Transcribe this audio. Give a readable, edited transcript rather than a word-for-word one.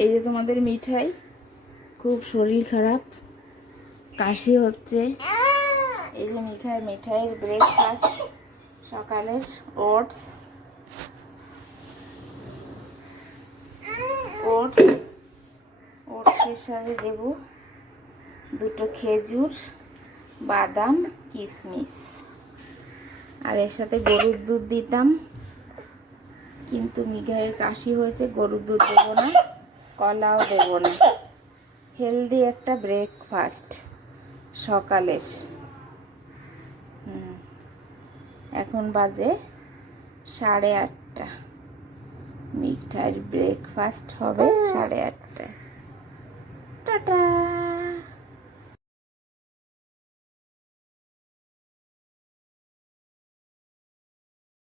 এই যে তোমাদের মিঠাই, খুব শরীর খারাপ, কাশি হচ্ছে। এই যে মিঠাইয়ের ব্রেকফাস্ট সকালের ওটস ওটসের সাথে দেব দুটো খেজুর, বাদাম, কিশমিশ। আর এর সাথে গরুর দুধ দিতাম, কিন্তু মিঠাইয়ের কাশি হয়েছে, গরুর দুধ দেবো না, কলাও দেবো না। হেলদি একটা ব্রেকফাস্ট সকালের। এখন বাজে 8:30। মিঠাইয়ের ব্রেকফাস্ট হবে 8:30টায়। টাটা।